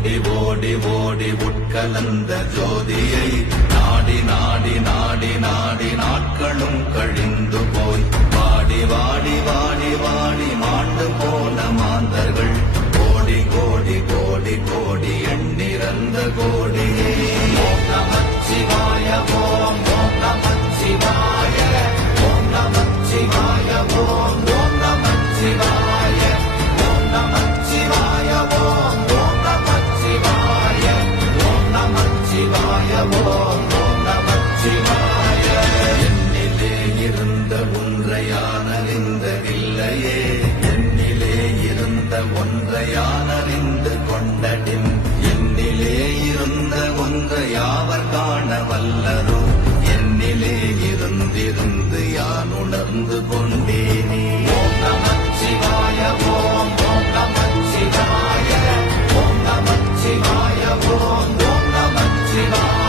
ஓடி ஓடி ஓடி உட்கலந்த ஜோதியை நாடி நாடி நாடி நாடி நாட்களும் கழிந்து போய் வாடி வாடி வாடி வாடி மாண்டு போன மாந்தர்கள் கோடி கோடி கோடி கோடி எண்ணிறந்த